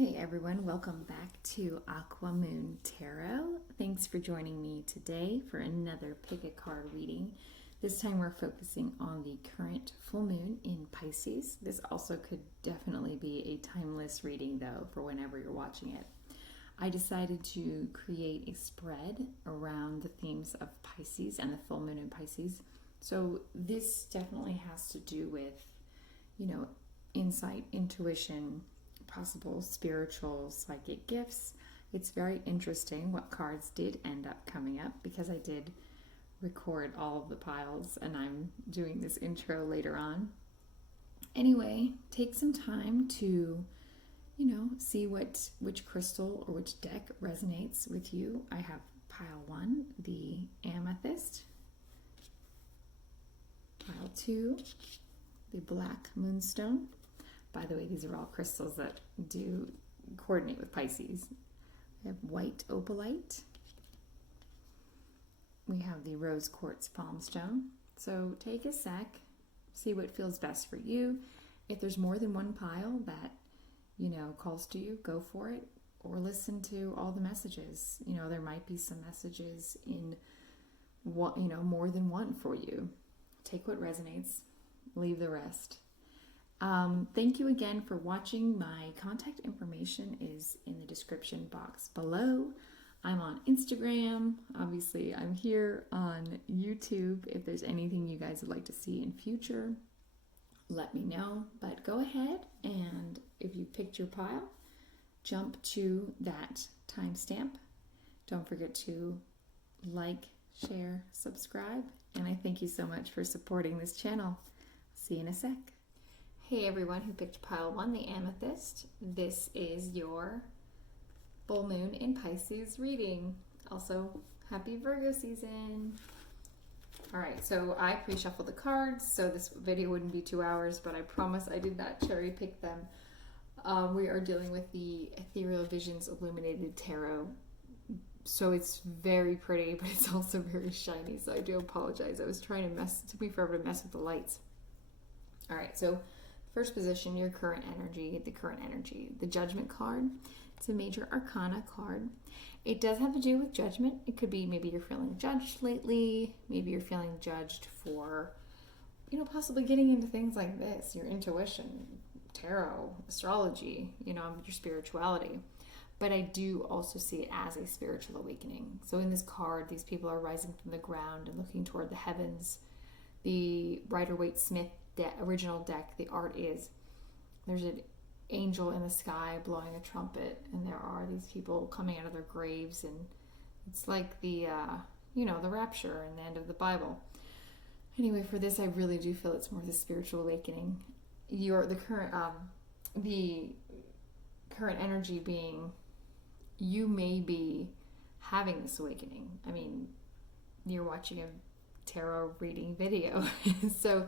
Hey everyone, welcome back to aquamoontarot. Thanks for joining me today for another pick a card reading. This time we're focusing on the current full moon in Pisces. This also could definitely be a timeless reading though for whenever you're watching it. I decided to create a spread around the themes of Pisces and the full moon in Pisces. So this definitely has to do with, insight, intuition, possible spiritual psychic gifts. It's very interesting what cards did end up coming up because I did record all of the piles and I'm doing this intro later on. Anyway, take some time to see which crystal or which deck resonates with you. I have pile 1, the Amethyst. Pile 2, the black Moonstone. By the way, these are all crystals that do coordinate with Pisces. We have white Opalite. We have the rose quartz palm stone. So take a sec, see what feels best for you. If there's more than one pile that, calls to you, go for it. Or listen to all the messages. There might be some messages in more than one for you. Take what resonates, leave the rest. Thank you again for watching. My contact information is in the description box below. I'm on Instagram. Obviously, I'm here on YouTube. If there's anything you guys would like to see in future, let me know. But go ahead and if you picked your pile, jump to that timestamp. Don't forget to like, share, subscribe. And I thank you so much for supporting this channel. See you in a sec. Hey everyone who picked pile 1, the Amethyst. This is your full moon in Pisces reading. Also, happy Virgo season. All right, so I pre-shuffled the cards, so this video wouldn't be 2 hours, but I promise I did not cherry pick them. We are dealing with the Ethereal Visions Illuminated Tarot. So it's very pretty, but it's also very shiny, so I do apologize. I was trying to took me forever to mess with the lights. All right, so first position, your current energy, the Judgment card. It's a major arcana card. It does have to do with judgment. It could be maybe you're feeling judged lately. Maybe you're feeling judged for, possibly getting into things like this, your intuition, tarot, astrology, your spirituality. But I do also see it as a spiritual awakening. So in this card, these people are rising from the ground and looking toward the heavens. The Rider-Waite-Smith original deck, the art is there's an angel in the sky blowing a trumpet, and there are these people coming out of their graves, and it's like the the rapture and the end of the Bible. Anyway, for this I really do feel it's more of the spiritual awakening. The current energy being you may be having this awakening. I mean, you're watching a tarot reading video so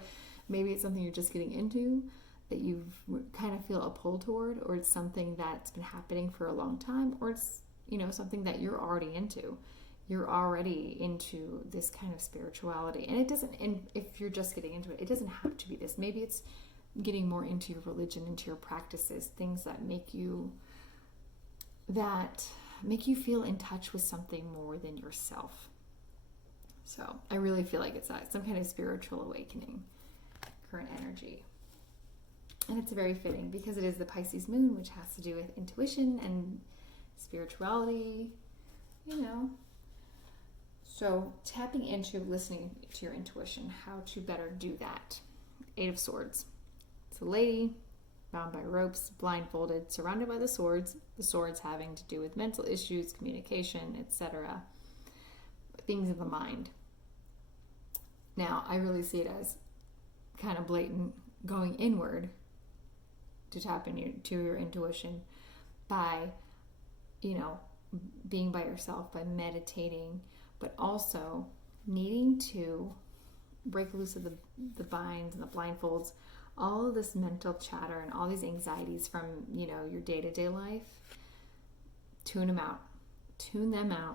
maybe it's something you're just getting into that you kind of feel a pull toward, or it's something that's been happening for a long time, or it's, something that you're already into. You're already into this kind of spirituality. And it doesn't, and if you're just getting into it, it doesn't have to be this. Maybe it's getting more into your religion, into your practices, things that make you feel in touch with something more than yourself. So I really feel like it's some kind of spiritual awakening. Current energy. And it's very fitting because it is the Pisces moon, which has to do with intuition and spirituality, So tapping into listening to your intuition, how to better do that. 8 of Swords. It's a lady bound by ropes, blindfolded, surrounded by the swords having to do with mental issues, communication, etc. Things of the mind. Now, I really see it as kind of blatant going inward to tap into your intuition by, being by yourself, by meditating, but also needing to break loose of the binds and the blindfolds, all of this mental chatter and all these anxieties from, your day-to-day life. Tune them out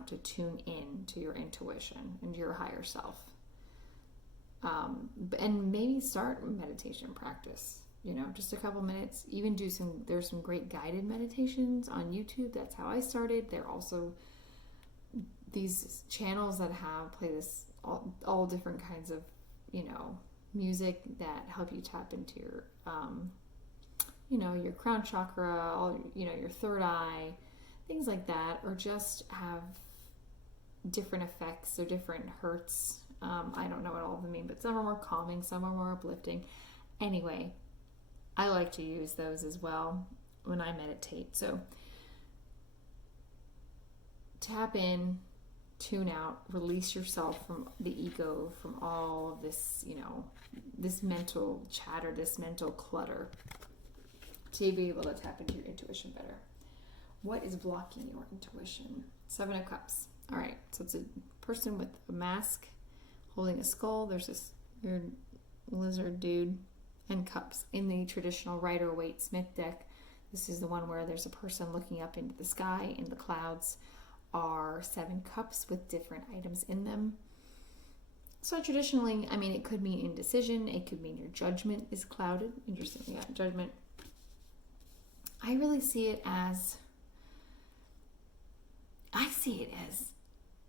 to tune in to your intuition and your higher self. And maybe start meditation practice, just a couple minutes. Even there's some great guided meditations on YouTube. That's how I started. There are also these channels that play this all different kinds of, music that help you tap into your, your crown chakra, your third eye, things like that, or just have different effects or different hertz. I don't know what all of them mean, but some are more calming, some are more uplifting. Anyway, I like to use those as well when I meditate. So tap in, tune out, release yourself from the ego, from all of this, this mental chatter, this mental clutter, to be able to tap into your intuition better. What is blocking your intuition? 7 of Cups. All right, so it's a person with a mask holding a skull. There's this weird lizard dude, and cups. In the traditional Rider-Waite-Smith deck, this is the one where there's a person looking up into the sky. In the clouds are 7 cups with different items in them. So traditionally, it could mean indecision. It could mean your judgment is clouded. Interesting, yeah, judgment. I really see it as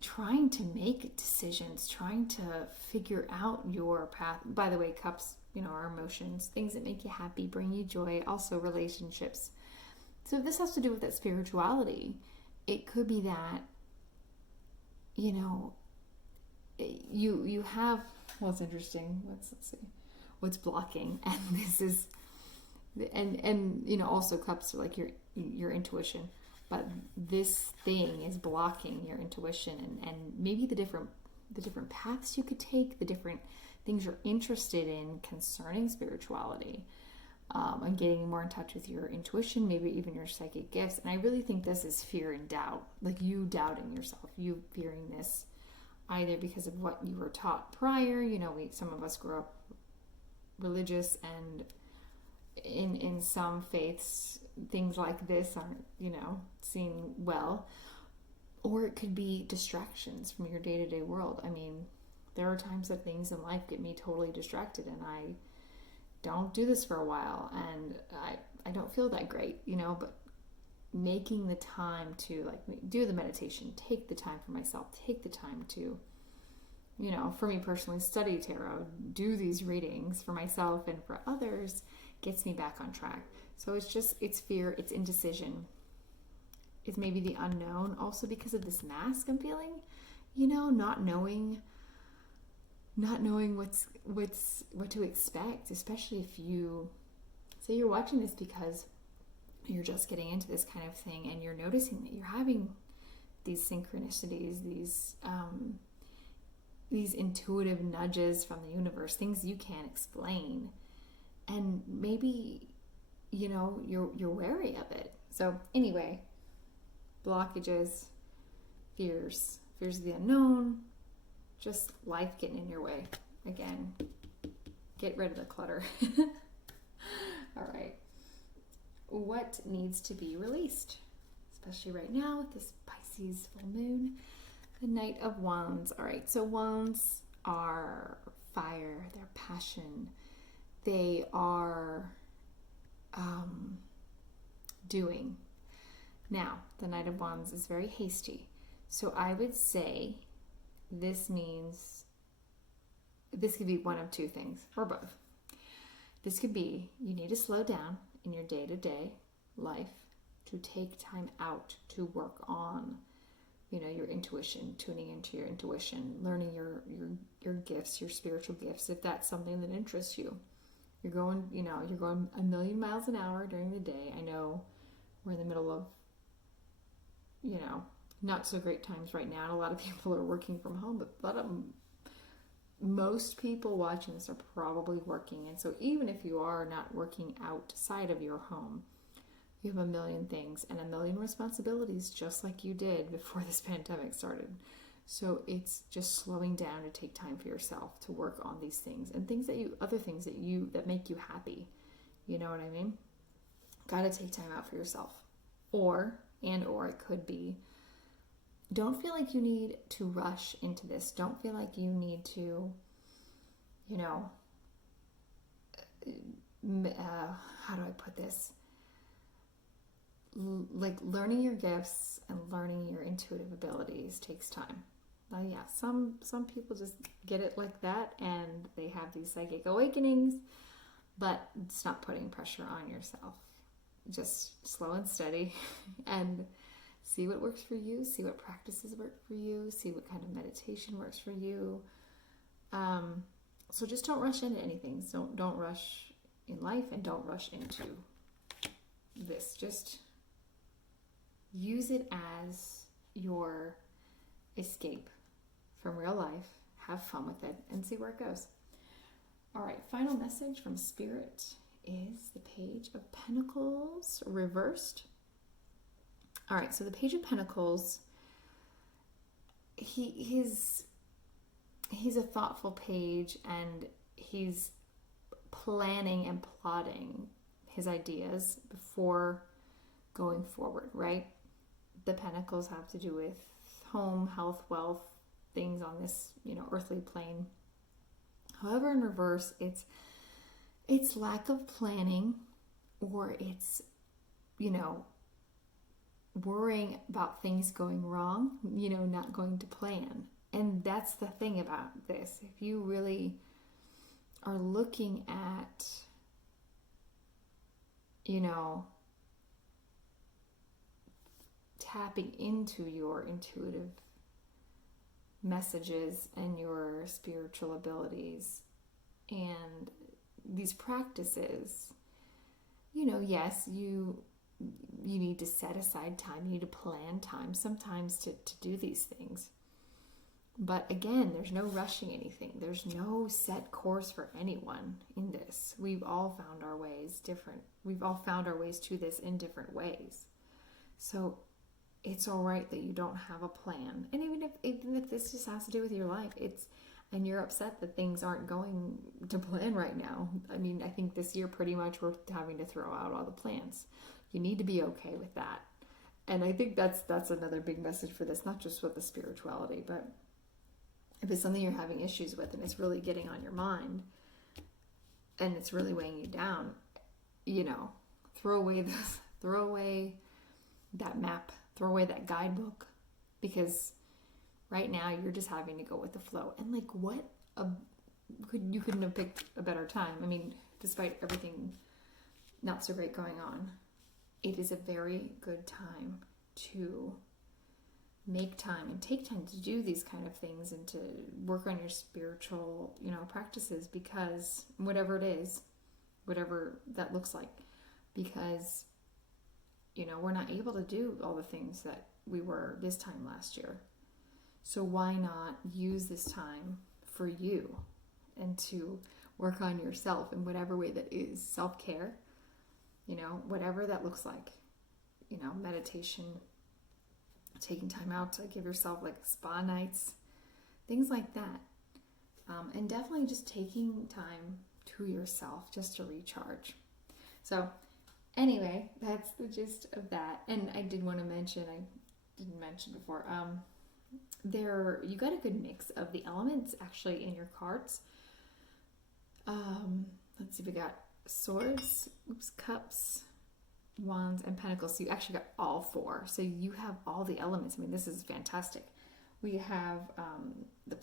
trying to make decisions, trying to figure out your path. By the way, cups, our emotions, things that make you happy, bring you joy, also relationships. So if this has to do with that spirituality, it could be that, you have, well, it's interesting. Let's see, what's blocking, and this is, and also cups are like your intuition. But this thing is blocking your intuition, and maybe the different paths you could take, the different things you're interested in concerning spirituality, and getting more in touch with your intuition, maybe even your psychic gifts. And I really think this is fear and doubt, like you doubting yourself, you fearing this, either because of what you were taught prior. Some of us grew up religious, and in some faiths, things like this aren't, seen well. Or it could be distractions from your day-to-day world. There are times that things in life get me totally distracted, and I don't do this for a while, and I don't feel that great, but making the time to do the meditation, take the time for myself, take the time to, for me personally, study tarot, do these readings for myself and for others, gets me back on track. So it's fear, it's indecision, it's maybe the unknown, also because of this mask I'm feeling, not knowing what to expect, especially if you say you're watching this because you're just getting into this kind of thing, and you're noticing that you're having these synchronicities, these intuitive nudges from the universe, things you can't explain, and maybe you're wary of it. So anyway, blockages, fears of the unknown, just life getting in your way. Again, get rid of the clutter. All right. What needs to be released? Especially right now with this Pisces full moon. The Knight of Wands. All right. So wands are fire. They're passion. They are doing. Now, the Knight of Wands is very hasty. So I would say this could be one of two things, or both. This could be you need to slow down in your day-to-day life to take time out to work on, your intuition, tuning into your intuition, learning your gifts, your spiritual gifts, if that's something that interests you. You're going a million miles an hour during the day. I know we're in the middle of, not so great times right now, and a lot of people are working from home, but most people watching this are probably working. And so even if you are not working outside of your home, you have a million things and a million responsibilities, just like you did before this pandemic started. So it's just slowing down to take time for yourself to work on these things, and other things that make you happy. You know what I mean? Gotta take time out for yourself. Or it could be, don't feel like you need to rush into this. Don't feel like you need to, how do I put this? Like learning your gifts and learning your intuitive abilities takes time. Now, yeah, some people just get it like that and they have these psychic awakenings, but it's not putting pressure on yourself. Just slow and steady and see what works for you, see what practices work for you, see what kind of meditation works for you. So just don't rush into anything. So don't rush in life and don't rush into this. Just use it as your escape from real life. Have fun with it and see where it goes. All right, final message from Spirit is the Page of Pentacles reversed. All right, so the Page of Pentacles, he's a thoughtful page, and he's planning and plotting his ideas before going forward, right? The Pentacles have to do with home, health, wealth, things on this, earthly plane. However, in reverse, it's lack of planning, or it's, worrying about things going wrong, not going to plan. And that's the thing about this. If you really are looking at, tapping into your intuitive messages and your spiritual abilities and these practices, yes, you need to set aside time, you need to plan time sometimes to do these things. But again, there's no rushing anything. There's no set course for anyone in this. We've all found our ways different. We've all found our ways to this in different ways. So it's all right that you don't have a plan. And even if this just has to do with your life, and you're upset that things aren't going to plan right now. I mean, I think this year pretty much we're having to throw out all the plans. You need to be okay with that. And I think that's another big message for this, not just with the spirituality, but if it's something you're having issues with and it's really getting on your mind and it's really weighing you down, throw away that map, throw away that guidebook, because right now you're just having to go with the flow. And you couldn't have picked a better time. I mean, despite everything not so great going on, it is a very good time to make time and take time to do these kind of things and to work on your spiritual, practices, because whatever it is, whatever that looks like, because, we're not able to do all the things that we were this time last year. So why not use this time for you and to work on yourself in whatever way that is self-care, whatever that looks like, meditation, taking time out to give yourself like spa nights, things like that. And definitely just taking time to yourself just to recharge. So anyway, that's the gist of that. And I did want to mention, I didn't mention before, you got a good mix of the elements actually in your cards. Let's see, we got swords, cups, wands, and pentacles. So you actually got all four. So you have all the elements. I mean, this is fantastic. We have the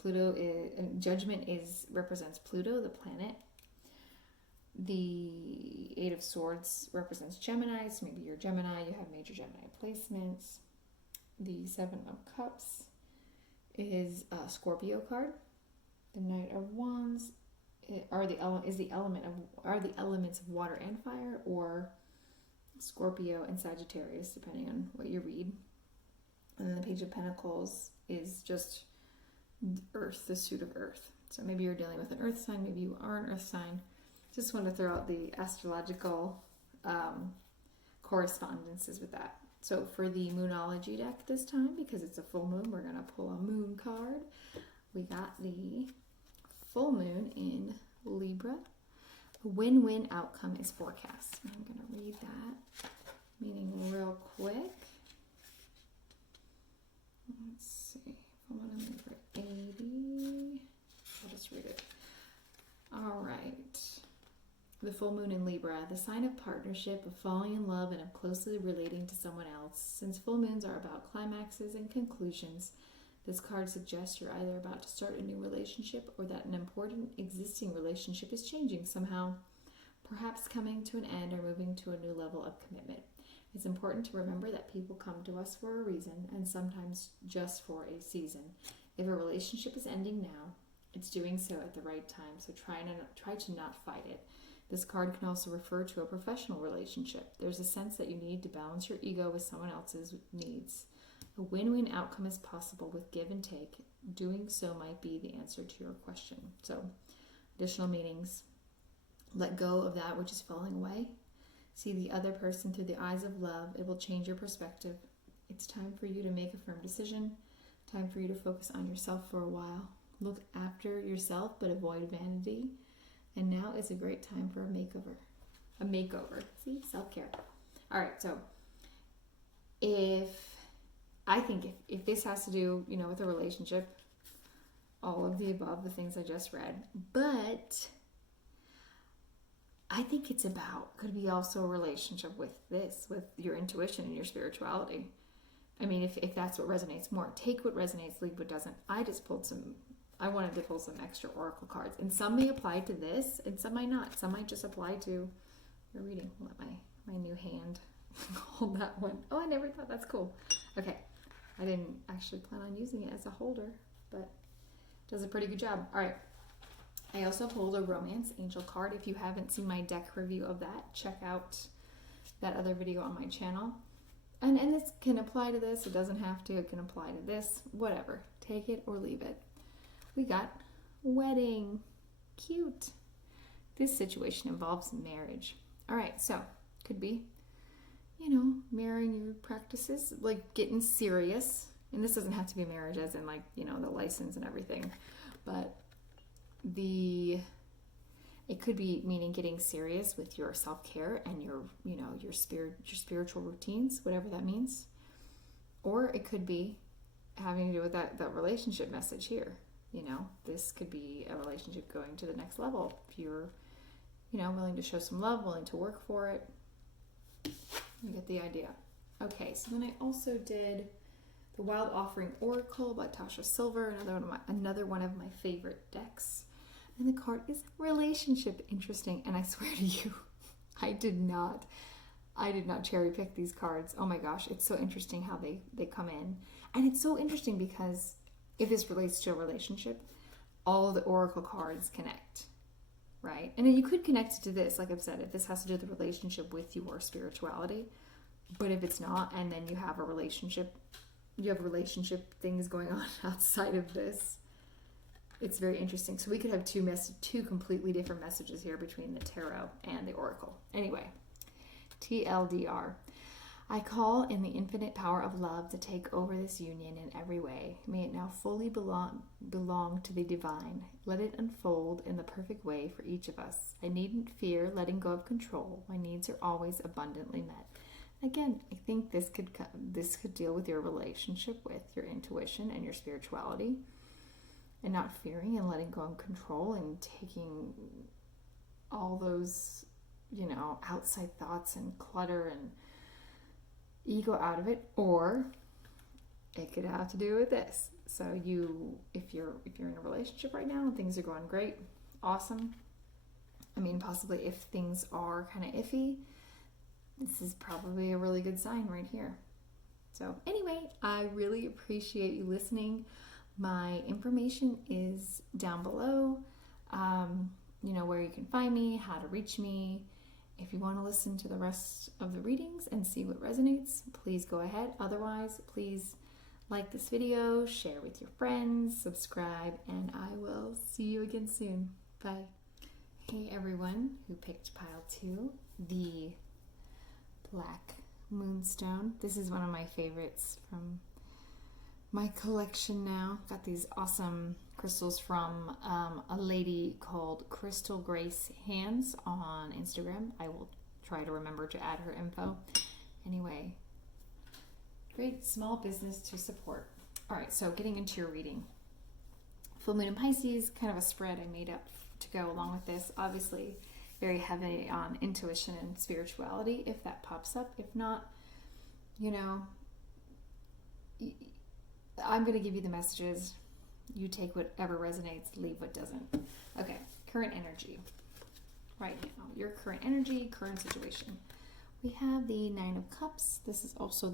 Judgment represents Pluto, the planet. The Eight of Swords represents Gemini. So maybe you're Gemini. You have major Gemini placements. The Seven of Cups is a Scorpio card. The Knight of Wands are the elements of water and fire, or Scorpio and Sagittarius, depending on what you read. And then the Page of Pentacles is just Earth, the suit of Earth. So maybe you're dealing with an Earth sign, maybe you are an Earth sign. Just want to throw out the astrological correspondences with that. So for the Moonology deck this time, because it's a full moon, we're going to pull a moon card. We got the full moon in Libra. A win-win outcome is forecast. I'm going to read that meaning real quick. Let's see. Full moon in Libra 80. I'll just read it. All right. the full moon in Libra, the sign of partnership, of falling in love, and of closely relating to someone else. Since full moons are about climaxes and conclusions, this card suggests you're either about to start a new relationship or that an important existing relationship is changing somehow, perhaps coming to an end or moving to a new level of commitment. It's important to remember that people come to us for a reason, and sometimes just for a season. If a relationship is ending now, it's doing so at the right time, so try to not fight it. This card can also refer to a professional relationship. There's a sense that you need to balance your ego with someone else's needs. A win-win outcome is possible with give and take. Doing so might be the answer to your question. So, additional meanings. Let go of that which is falling away. See the other person through the eyes of love. It will change your perspective. It's time for you to make a firm decision. Time for you to focus on yourself for a while. Look after yourself, but avoid vanity. And now is a great time for a makeover. A makeover. See? Self-care. All right, so if this has to do, with a relationship, all of the above, the things I just read, but I think it's could be also a relationship with your intuition and your spirituality. I mean, if that's what resonates more, take what resonates, leave what doesn't. I wanted to pull some extra oracle cards, and some may apply to this, and some might not. Some might just apply to your reading. I'll let my new hand hold that one. Oh, I never thought. That's cool. Okay, I didn't actually plan on using it as a holder, but it does a pretty good job. All right. I also pulled a romance angel card. If you haven't seen my deck review of that, check out that other video on my channel. And this can apply to this. It doesn't have to. It can apply to this. Whatever. Take it or leave it. We got wedding. Cute. This situation involves marriage. All right, so could be, marrying your practices, like getting serious. And this doesn't have to be marriage as in the license and everything, but it could be meaning getting serious with your self-care and your spiritual routines, whatever that means. Or it could be having to do with that relationship message here. This could be a relationship going to the next level. If you're, willing to show some love, willing to work for it, you get the idea. Okay, so then I also did the Wild Offering Oracle by Tasha Silver, another one of my favorite decks. And the card is relationship. Interesting. And I swear to you, I did not cherry pick these cards. Oh my gosh, it's so interesting how they come in. And it's so interesting because if this relates to a relationship, all the oracle cards connect, right? And then you could connect it to this, like I've said, if this has to do with the relationship with your spirituality. But if it's not, and then you have relationship things going on outside of this, it's very interesting. So we could have two completely different messages here between the tarot and the oracle. Anyway, TLDR. I call in the infinite power of love to take over this union in every way. May it now fully belong to the divine. Let it unfold in the perfect way for each of us. I needn't fear letting go of control. My needs are always abundantly met. Again, I think this could deal with your relationship with your intuition and your spirituality, and not fearing and letting go of control and taking all those, outside thoughts and clutter and ego out of it. Or it could have to do with this. So if you're in a relationship right now and things are going great, awesome. I mean, possibly if things are kind of iffy, this is probably a really good sign right here. So anyway, I really appreciate you listening. My information is down below, where you can find me, how to reach me. If you want to listen to the rest of the readings and see what resonates, please go ahead. Otherwise, please like this video, share with your friends, subscribe, and I will see you again soon. Bye. Hey everyone who picked pile 2, the Black Moonstone. This is one of my favorites from my collection now. Got these awesome crystals from a lady called Crystal Grace Hands on Instagram. I will try to remember to add her info. Anyway, great small business to support. All right, so getting into your reading. Full moon in Pisces, kind of a spread I made up to go along with this. Obviously, very heavy on intuition and spirituality if that pops up. If not, I'm going to give you the messages. You take whatever resonates, leave what doesn't. Okay, current energy. Right now, your current energy, current situation. We have the Nine of Cups. This is also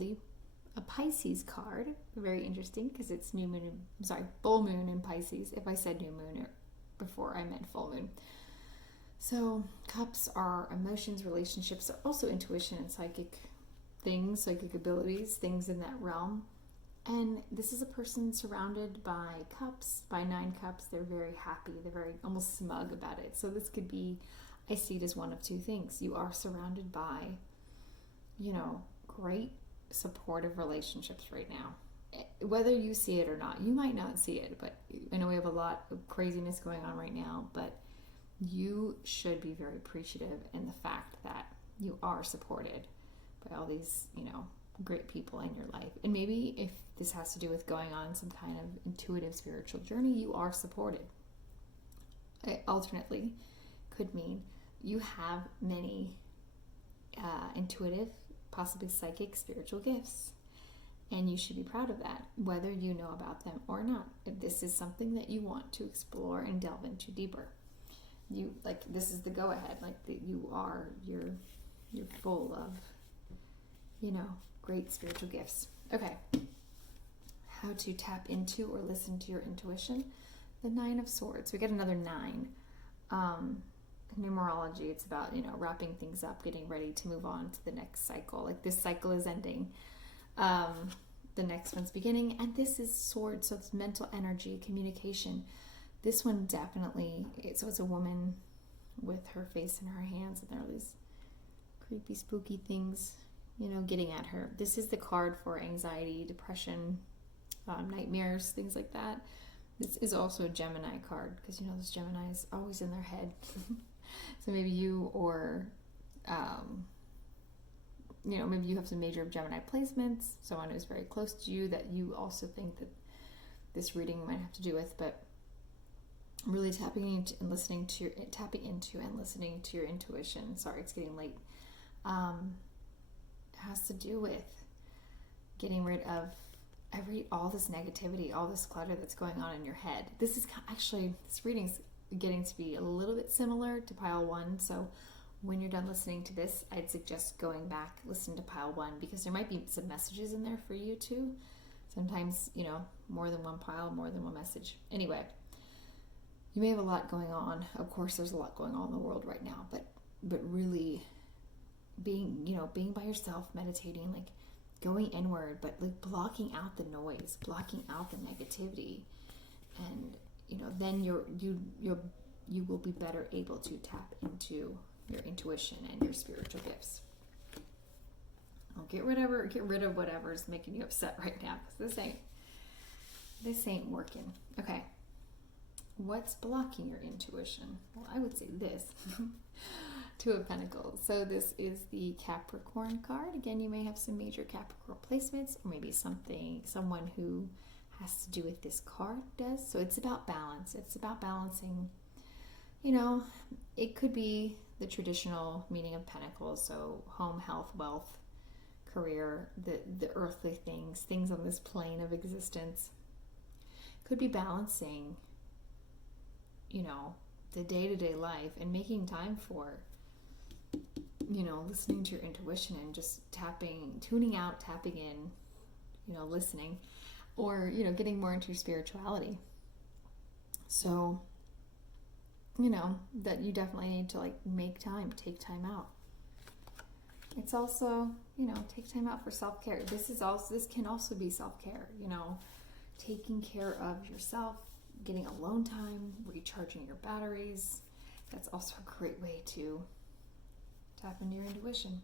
a Pisces card. Very interesting because it's full moon in Pisces. If I said new moon before, I meant full moon. So cups are emotions, relationships, are also intuition and psychic things, psychic abilities, things in that realm. And this is a person surrounded by cups, by 9 cups. They're very happy. They're very almost smug about it. So this could be, I see it as one of two things. You are surrounded by, great supportive relationships right now. Whether you see it or not, you might not see it, but I know we have a lot of craziness going on right now, but you should be very appreciative in the fact that you are supported by all these, great people in your life. And maybe if this has to do with going on some kind of intuitive spiritual journey, you are supported. It alternately could mean you have many intuitive, possibly psychic, spiritual gifts. And you should be proud of that, whether you know about them or not. If this is something that you want to explore and delve into deeper, this is the go-ahead. You're full of, great spiritual gifts. Okay, how to tap into or listen to your intuition. The 9 of Swords. We get another 9. Numerology. It's about wrapping things up, getting ready to move on to the next cycle. Like this cycle is ending. The next one's beginning, and this is Swords, so it's mental energy, communication. This one definitely, it's a woman with her face in her hands, and there are these creepy, spooky things, getting at her. This is the card for anxiety, depression, nightmares, things like that. This is also a Gemini card, because those Geminis always in their head. So maybe you or maybe you have some major Gemini placements, someone who's very close to you that you also think that this reading might have to do with, but really tapping into and listening to your intuition. Sorry, it's getting late. Has to do with getting rid of all this negativity, all this clutter that's going on in your head. This reading's getting to be a little bit similar to pile 1, so when you're done listening to this, I'd suggest going back, listen to pile 1, because there might be some messages in there for you too. Sometimes, more than one pile, more than one message. Anyway, you may have a lot going on. Of course, there's a lot going on in the world right now, but really being by yourself, meditating, going inward, but blocking out the noise, blocking out the negativity, and then you will be better able to tap into your intuition and your spiritual gifts. I'll get rid of whatever is making you upset right now, because this ain't working. Okay, what's blocking your intuition? Well, I would say this. 2 of Pentacles. So this is the Capricorn card. Again, you may have some major Capricorn placements, or maybe someone who has to do with this card does. So it's about balance. It's about balancing, it could be the traditional meaning of Pentacles, so home, health, wealth, career, the earthly things on this plane of existence. Could be balancing, the day-to-day life and making time for, listening to your intuition and just tuning out, tapping in, listening, or, getting more into your spirituality. So, that you definitely need to take time out. It's also, take time out for self-care. This can also be self-care, taking care of yourself, getting alone time, recharging your batteries. That's also a great way to tap into your intuition.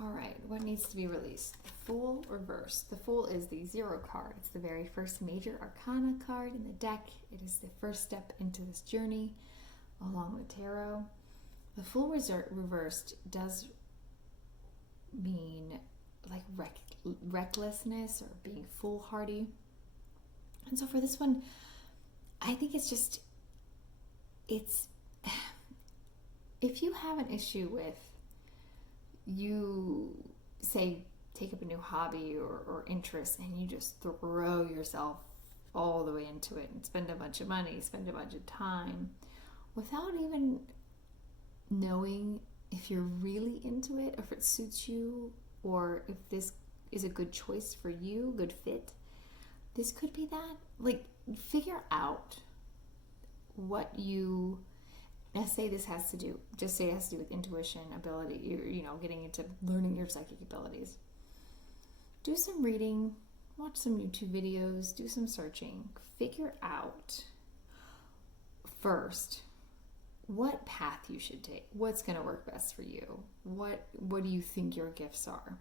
All right, what needs to be released? The Fool reversed. The Fool is the 0 card. It's the very first major arcana card in the deck. It is the first step into this journey, along with tarot. The Fool reversed does mean recklessness or being foolhardy. And so for this one, I think it's if you have an issue with, you say, take up a new hobby or interest, and you just throw yourself all the way into it and spend a bunch of money, spend a bunch of time, without even knowing if you're really into it, or if it suits you, or if this is a good choice for you, good fit, this could be that. Like, figure out what you, now say this has to do, just say it has to do with intuition, ability, you know, getting into learning your psychic abilities. Do some reading, watch some YouTube videos, do some searching, figure out first what path you should take, what's going to work best for you, what do you think your gifts are.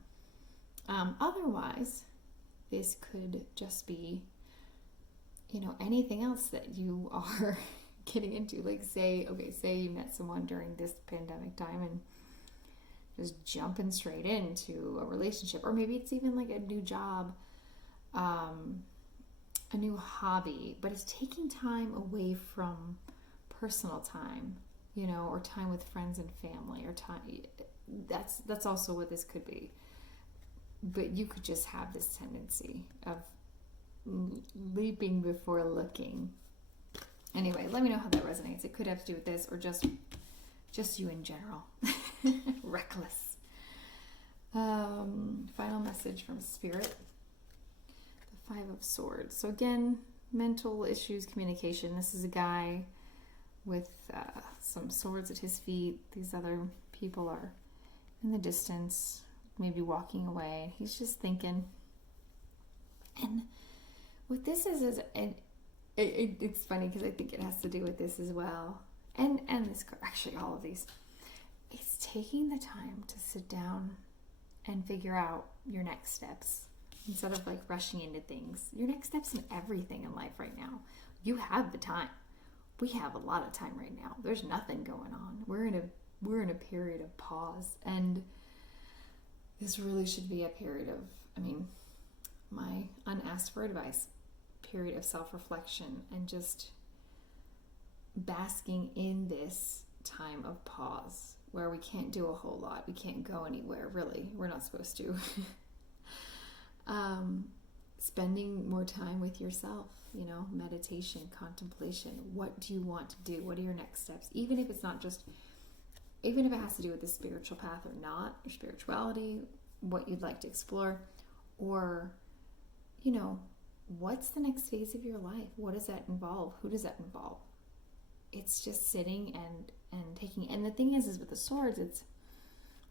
Otherwise, this could just be, you know, anything else that you are getting into. Like, say you met someone during this pandemic time and just jumping straight into a relationship, or maybe it's even like a new job, a new hobby, but it's taking time away from personal time, you know, or time with friends and family, or time. That's also what this could be. But you could just have this tendency of leaping before looking. Anyway, let me know how that resonates. It could have to do with this, or just you in general. Reckless. Final message from Spirit. The Five of Swords. So again, mental issues, communication. This is a guy with some swords at his feet. These other people are in the distance, maybe walking away. He's just thinking. And what this is it's funny because I think it has to do with this as well. And this, actually all of these. It's taking the time to sit down and figure out your next steps instead of like rushing into things. Your next steps in everything in life right now. You have the time. We have a lot of time right now. There's nothing going on. We're in a period of pause, and this really should be a period of, my unasked for advice, period of self-reflection, and just basking in this time of pause where we can't do a whole lot. We can't go anywhere, really. We're not supposed to. Spending more time with yourself, meditation, contemplation. What do you want to do? What are your next steps? Even if it has to do with the spiritual path or not, or spirituality, what you'd like to explore, or, what's the next phase of your life? What does that involve? Who does that involve? It's just sitting and taking. And the thing is with the swords, it's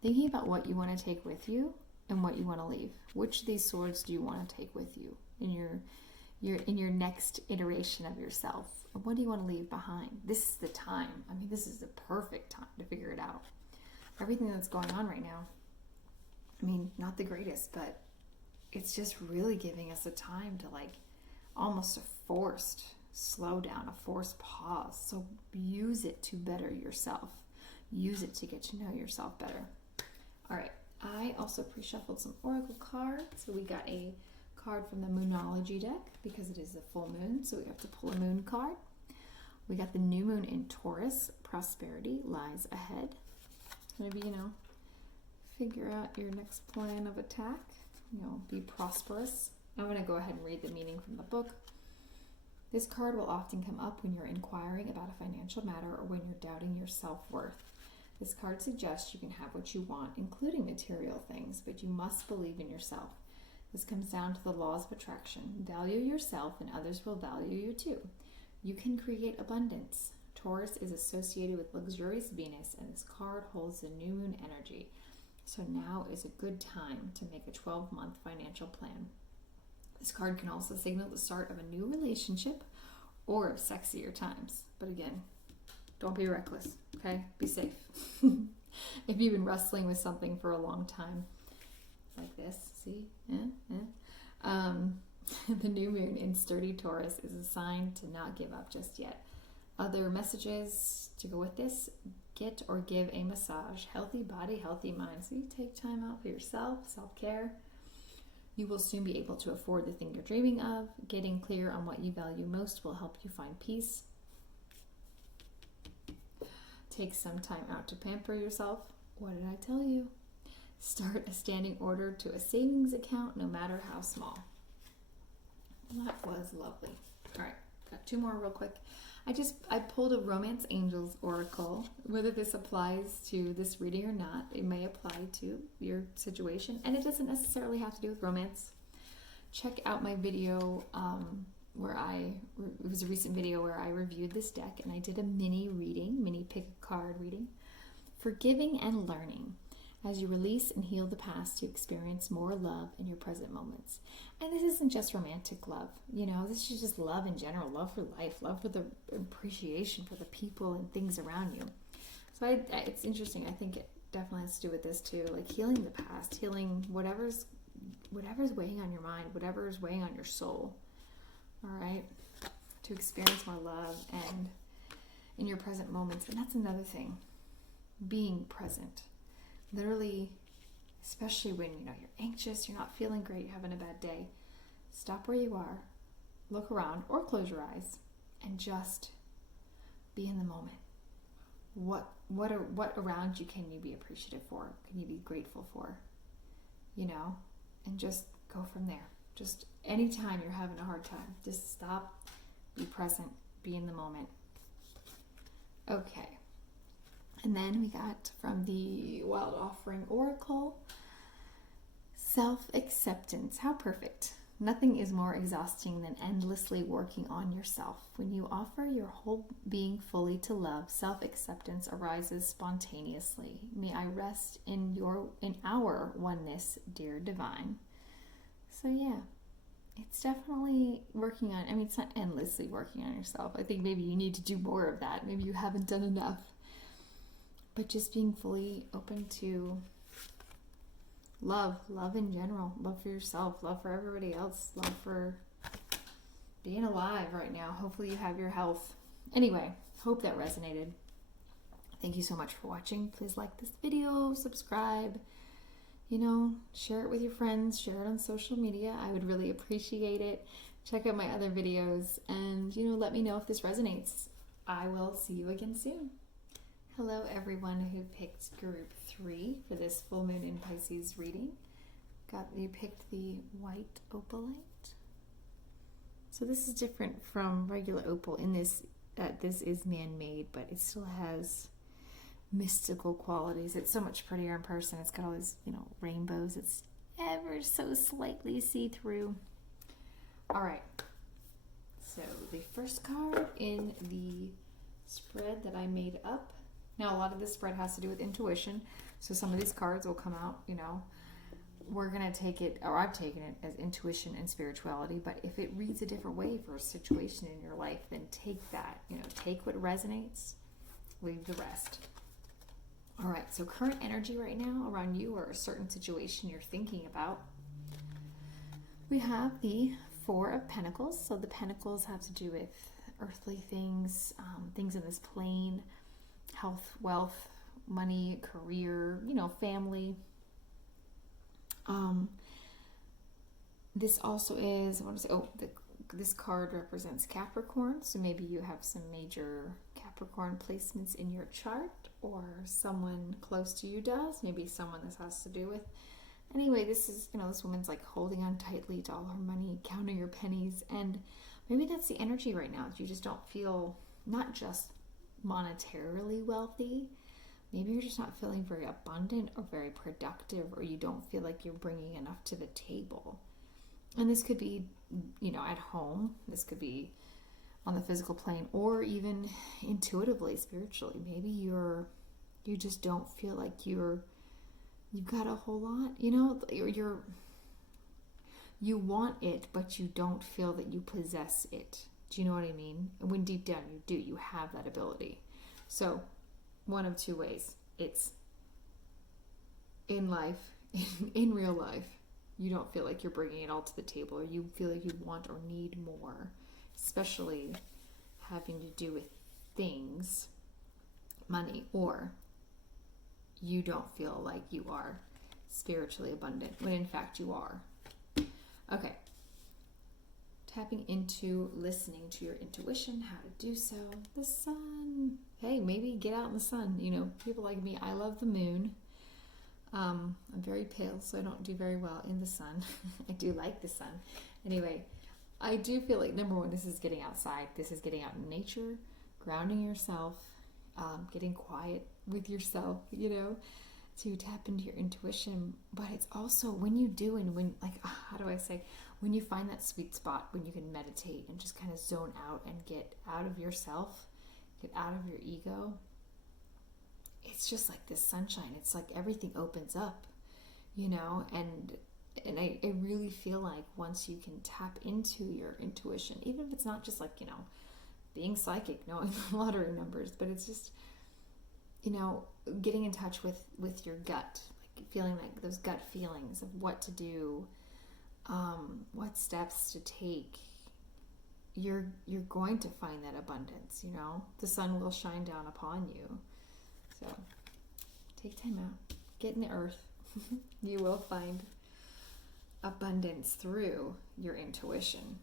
thinking about what you want to take with you and what you want to leave. Which of these swords do you want to take with you in your next iteration of yourself? What do you want to leave behind? This is the time. This is the perfect time to figure it out. Everything that's going on right now, not the greatest, but it's just really giving us a time to almost a forced slow down, a forced pause. So use it to better yourself. Use it to get to know yourself better. All right. I also pre-shuffled some oracle cards. So we got a card from the Moonology deck because it is the full moon. So we have to pull a moon card. We got the new moon in Taurus. Prosperity lies ahead. Maybe, figure out your next plan of attack. Be prosperous. I'm going to go ahead and read the meaning from the book. This card will often come up when you're inquiring about a financial matter or when you're doubting your self-worth. This card suggests you can have what you want, including material things, but you must believe in yourself. This comes down to the laws of attraction. Value yourself and others will value you too. You can create abundance. Taurus is associated with luxurious Venus, and this card holds the new moon energy. So now is a good time to make a 12-month financial plan. This card can also signal the start of a new relationship or of sexier times. But again, don't be reckless, okay? Be safe. If you've been wrestling with something for a long time, like this, see? The new moon in sturdy Taurus is a sign to not give up just yet. Other messages to go with this: get or give a massage. Healthy body, healthy mind. So you take time out for yourself, self-care. You will soon be able to afford the thing you're dreaming of. Getting clear on what you value most will help you find peace. Take some time out to pamper yourself. What did I tell you? Start a standing order to a savings account, no matter how small. That was lovely. All right, got 2 more real quick. I pulled a Romance Angels Oracle. Whether this applies to this reading or not, it may apply to your situation, and it doesn't necessarily have to do with romance. Check out my video it was a recent video where I reviewed this deck, and I did a mini pick a card reading. Forgiving and learning. As you release and heal the past, you experience more love in your present moments. And this isn't just romantic love, this is just love in general, love for life, love for the appreciation for the people and things around you. So it's interesting. I think it definitely has to do with this too, like healing the past, healing whatever's weighing on your mind, whatever's weighing on your soul. All right, to experience more love and in your present moments. And that's another thing, being present. Literally, especially when you're anxious, you're not feeling great, you're having a bad day, stop where you are, look around or close your eyes and just be in the moment. What around you can you be appreciative for? Can you be grateful for? And just go from there. Just anytime you're having a hard time, just stop, be present, be in the moment. Okay. And then we got from the Wild Offering Oracle, self-acceptance. How perfect. Nothing is more exhausting than endlessly working on yourself. When you offer your whole being fully to love, self-acceptance arises spontaneously. May I rest in our oneness, dear divine. So yeah, it's definitely working on, it's not endlessly working on yourself. I think maybe you need to do more of that. Maybe you haven't done enough. But just being fully open to love in general, love for yourself, love for everybody else, love for being alive right now. Hopefully you have your health. Anyway, hope that resonated. Thank you so much for watching. Please like this video, subscribe, share it with your friends, share it on social media. I would really appreciate it. Check out my other videos and, let me know if this resonates. I will see you again soon. Hello everyone who picked group 3 for this full moon in Pisces reading. You picked the white opalite. So this is different from regular opal in this, this is man-made, but it still has mystical qualities. It's so much prettier in person. It's got all these, rainbows. It's ever so slightly see-through. All right. So the first card in the spread that I made up. Now, a lot of this spread has to do with intuition, so some of these cards will come out, we're going to take it, or I've taken it as intuition and spirituality, but if it reads a different way for a situation in your life, then take that, take what resonates, leave the rest. All right, so current energy right now around you or a certain situation you're thinking about. We have the 4 of Pentacles, so the Pentacles have to do with earthly things, things in this plane, health, wealth, money, career, family. This also is, this card represents Capricorn, so maybe you have some major Capricorn placements in your chart, or someone close to you does, maybe someone this has to do with. Anyway, this is, this woman's like holding on tightly to all her money, counting her pennies, and maybe that's the energy right now. You just don't feel, not just monetarily wealthy, maybe you're just not feeling very abundant or very productive, or you don't feel like you're bringing enough to the table. And this could be, at home, this could be on the physical plane, or even intuitively, spiritually. Maybe you just don't feel like you've got a whole lot, you want it, but you don't feel that you possess it. Do you know what I mean? When deep down you do, you have that ability. So one of 2 ways. It's in life, in real life, you don't feel like you're bringing it all to the table, or you feel like you want or need more, especially having to do with things, money, or you don't feel like you are spiritually abundant when in fact you are. Okay. tapping into listening to your intuition, how to do so. The sun. Hey, maybe get out in the sun. You know, people like me, I love the moon. I'm very pale, so I don't do very well in the sun. I do like the sun. Anyway, I do feel like, number one, this is getting outside. This is getting out in nature, grounding yourself, getting quiet with yourself, you know, to tap into your intuition. But it's also when you do, and when, like, how do I say, when you find that sweet spot, when you can meditate and just kind of zone out and get out of yourself, get out of your ego, it's just like this sunshine. It's like everything opens up, you know, and I really feel like once you can tap into your intuition, even if it's not just like, you know, being psychic, knowing the lottery numbers, but it's just, you know, getting in touch with your gut, like feeling like those gut feelings of what to do, what steps to take, you're going to find that abundance, you know, the sun will shine down upon you. So take time out, get in the earth. You will find abundance through your intuition.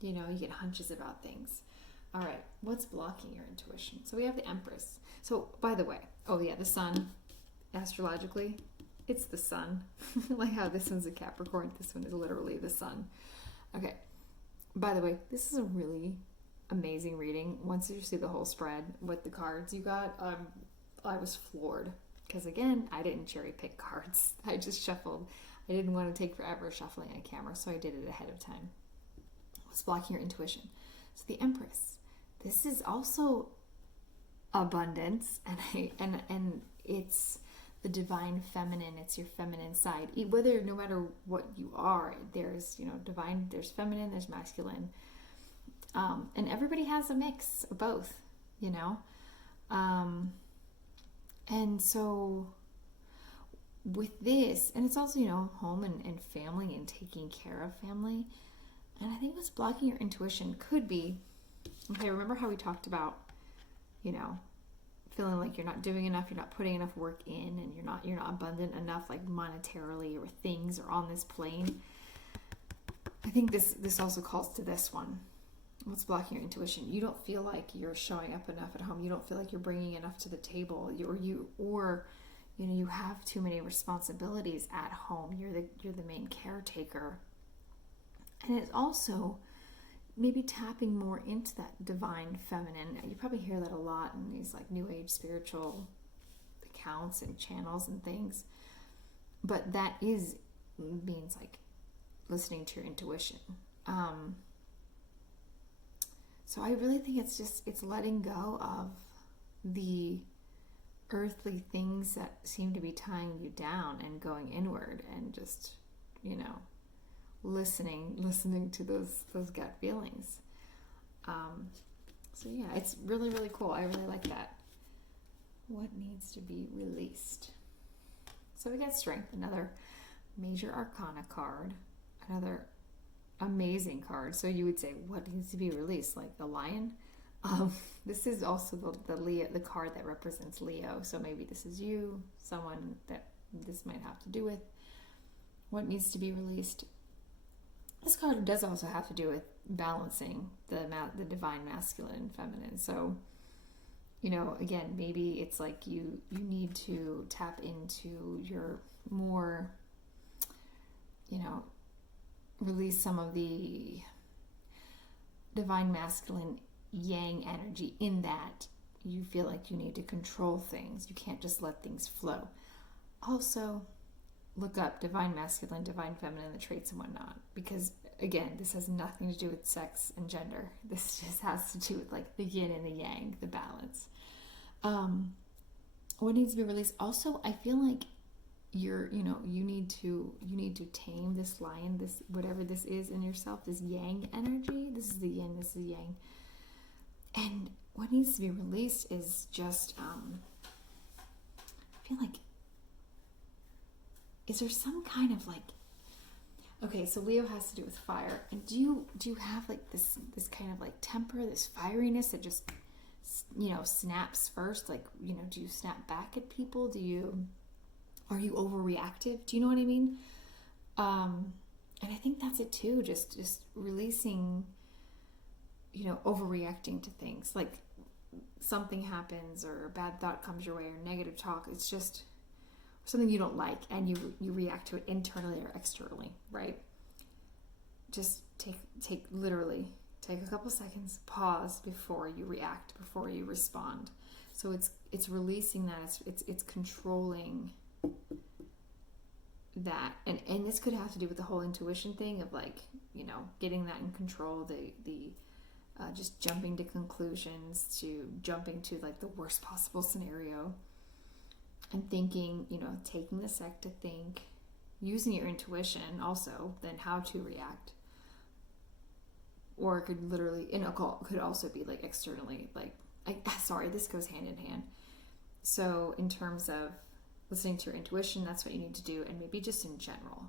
You know, you get hunches about things. All right, what's blocking your intuition? So we have the Empress. So, by the way, oh yeah, the sun, astrologically, it's the sun. Like how this one's a Capricorn, this one is literally the sun. Okay, by the way, this is a really amazing reading. Once you see the whole spread with the cards you got, I was floored. Because again, I didn't cherry pick cards. I just shuffled. I didn't want to take forever shuffling on camera, so I did it ahead of time. What's blocking your intuition? So the Empress. This is also abundance, and it's the divine feminine. It's your feminine side. Whether, no matter what you are, there's, you know, divine, there's feminine, there's masculine, and everybody has a mix of both, you know. And so with this, and it's also, you know, home and family and taking care of family. And I think what's blocking your intuition could be, okay, remember how we talked about, you know, feeling like you're not doing enough, you're not putting enough work in, and you're not abundant enough, like monetarily or things or on this plane. I think this also calls to this one. What's blocking your intuition? You don't feel like you're showing up enough at home. You don't feel like you're bringing enough to the table. Or you know, you have too many responsibilities at home. You're the main caretaker. And it's also maybe tapping more into that divine feminine. You probably hear that a lot in these like new age spiritual accounts and channels and things. But that means like listening to your intuition. So I really think it's letting go of the earthly things that seem to be tying you down and going inward and just, you know, listening to those gut feelings. So yeah, it's really, really cool. I really like that. What needs to be released? So we got Strength, another major arcana card, another amazing card. So you would say, what needs to be released? Like the Lion? This is also the Leo, the card that represents Leo. So maybe this is you, someone that this might have to do with. What needs to be released? This card does also have to do with balancing the divine masculine and feminine. So, you know, again, maybe it's like you need to tap into your more, you know, release some of the divine masculine yang energy, in that you feel like you need to control things. You can't just let things flow. Also, look up divine masculine, divine feminine, the traits and whatnot, because again, this has nothing to do with sex and gender. This just has to do with like the yin and the yang, the balance. What needs to be released? Also, I feel like you need to tame this lion, this whatever this is in yourself, this yang energy. This is the yin, this is yang. And what needs to be released is just I feel like, is there some kind of like, okay, so Leo has to do with fire, and do you have like this kind of like temper, this fieriness that just, you know, snaps first? Like, you know, do you snap back at people? Are you overreactive? Do you know what I mean? I think that's it too. Just releasing, overreacting to things. Like something happens or a bad thought comes your way or negative talk. It's just something you don't like, and you react to it internally or externally, right? Just take a couple seconds, pause before you react, before you respond. So it's releasing that. It's controlling that, and this could have to do with the whole intuition thing of like, getting that in control. The just jumping to conclusions, to jumping to like the worst possible scenario, and thinking, taking the sec to think, using your intuition also, then how to react. Or it could literally, could also be like externally, like, this goes hand in hand. So in terms of listening to your intuition, that's what you need to do. And maybe just in general,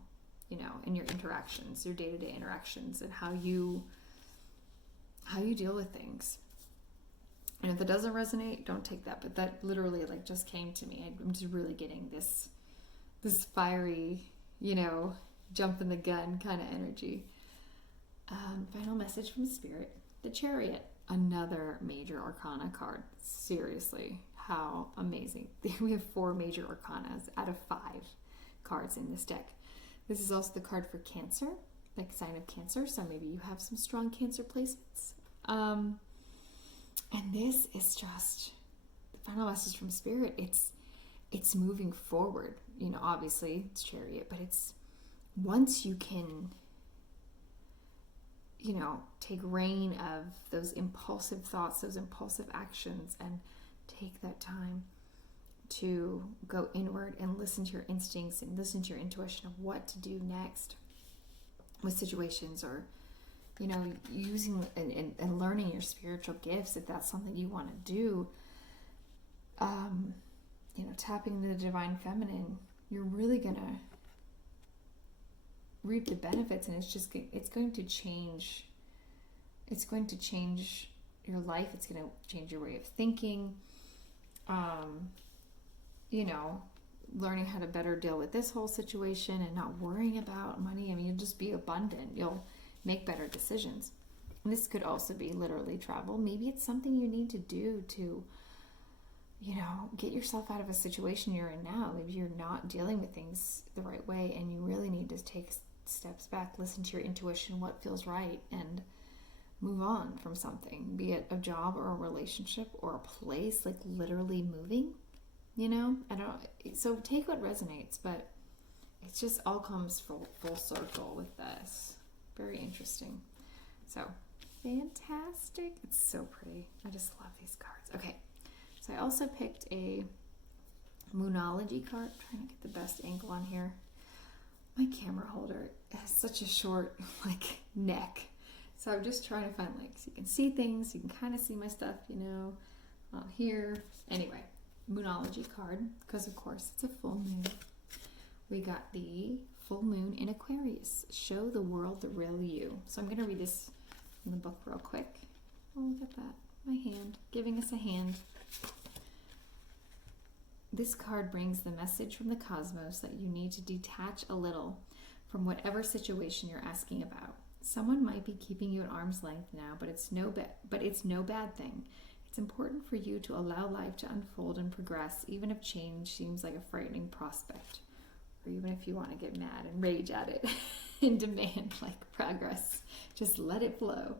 in your interactions, your day-to-day interactions, and how you deal with things. And if it doesn't resonate, don't take that. But that literally like just came to me. I'm just really getting this fiery, jump in the gun kind of energy. Final message from Spirit. The Chariot. Another major arcana card. Seriously, how amazing. We have 4 major arcanas out of 5 cards in this deck. This is also the card for Cancer, like sign of Cancer. So maybe you have some strong Cancer placements. And this is just the final message from Spirit. It's moving forward. Obviously it's Chariot, but it's once you can, take reign of those impulsive thoughts, those impulsive actions, and take that time to go inward and listen to your instincts and listen to your intuition of what to do next with situations, or using and learning your spiritual gifts, if that's something you want to do. Tapping into the divine feminine, you're really gonna reap the benefits, and it's going to change your life. It's going to change your way of thinking. Learning how to better deal with this whole situation and not worrying about money. I mean, you'll just be abundant. You'll make better decisions. And this could also be literally travel. Maybe it's something you need to do to, get yourself out of a situation you're in now. Maybe you're not dealing with things the right way, and you really need to take steps back, listen to your intuition, what feels right, and move on from something, be it a job or a relationship or a place, like literally moving. So take what resonates, but it just all comes full circle with this. Very interesting. So fantastic. It's so pretty. I just love these cards. Okay, so I also picked a Moonology card. I'm trying to get the best angle on here. My camera holder has such a short neck, so I'm just trying to find so you can see things, you can kind of see my stuff, here. Anyway, Moonology card, because of course it's a full moon. We got the full moon in Aquarius. Show the world the real you. So I'm going to read this in the book real quick. Oh, look at that. My hand, giving us a hand. This card brings the message from the cosmos that you need to detach a little from whatever situation you're asking about. Someone might be keeping you at arm's length now, but it's no bad thing. It's important for you to allow life to unfold and progress, even if change seems like a frightening prospect, or even if you want to get mad and rage at it and demand progress. Just let it flow.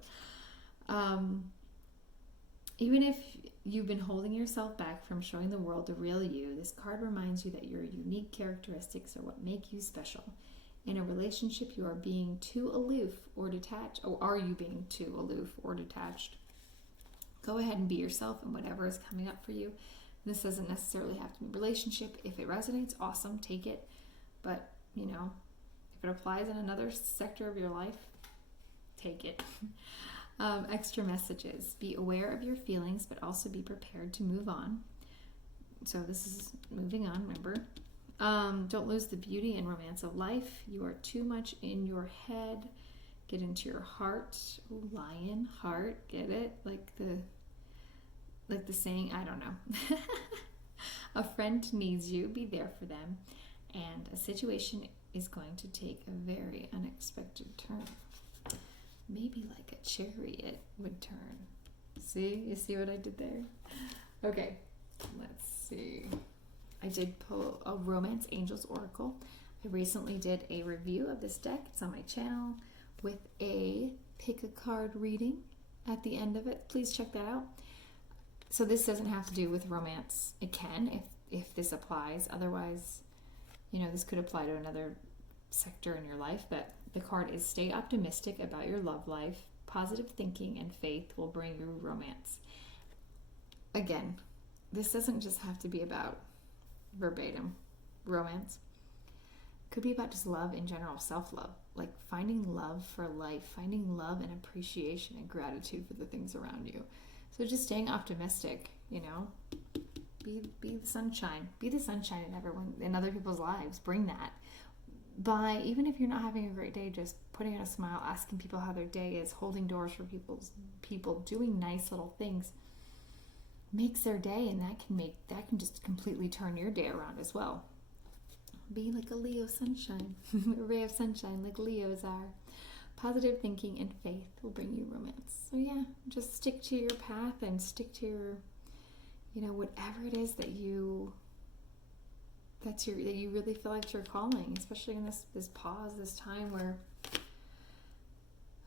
Even if you've been holding yourself back from showing the world the real you, this card reminds you that your unique characteristics are what make you special. In a relationship, you are being too aloof or detached, or are you being too aloof or detached? Go ahead and be yourself in whatever is coming up for you. This doesn't necessarily have to be a relationship. If it resonates, awesome, take it. But, if it applies in another sector of your life, take it. Extra messages. Be aware of your feelings, but also be prepared to move on. So this is moving on, remember. Don't lose the beauty and romance of life. You are too much in your head. Get into your heart. Ooh, lion, heart, get it? Like the saying, I don't know. A friend needs you, be there for them. And a situation is going to take a very unexpected turn. Maybe like a chariot would turn. See? You see what I did there? Okay, let's see. I did pull a Romance Angels Oracle. I recently did a review of this deck. It's on my channel with a pick a card reading at the end of it. Please check that out. So this doesn't have to do with romance. It can if this applies. Otherwise, you know, this could apply to another sector in your life. But the card is stay optimistic about your love life. Positive thinking and faith will bring you romance. Again, this doesn't just have to be about verbatim romance. It could be about just love in general, self-love, like finding love for life, finding love and appreciation and gratitude for the things around you. So just staying optimistic, you know, be the sunshine, in other people's lives. Bring that by, even if you're not having a great day, just putting on a smile, asking people how their day is, holding doors for people, doing nice little things makes their day, and that can just completely turn your day around as well. Be like a Leo sunshine, a ray of sunshine like Leos are. Positive thinking and faith will bring you romance. So yeah, just stick to your path and stick to your, you know, whatever it is that you really feel like you're calling, especially in this pause, this time where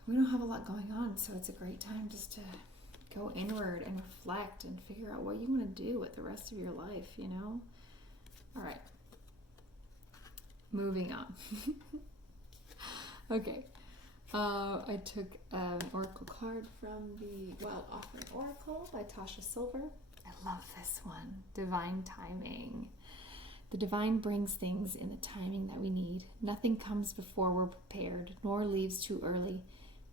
we don't have a lot going on. So it's a great time just to go inward and reflect and figure out what you want to do with the rest of your life, you know? All right. Moving on. Okay. I took an oracle card from the Wild Offering Oracle by Tasha Silver. I love this one. Divine timing. The divine brings things in the timing that we need. Nothing comes before we're prepared, nor leaves too early.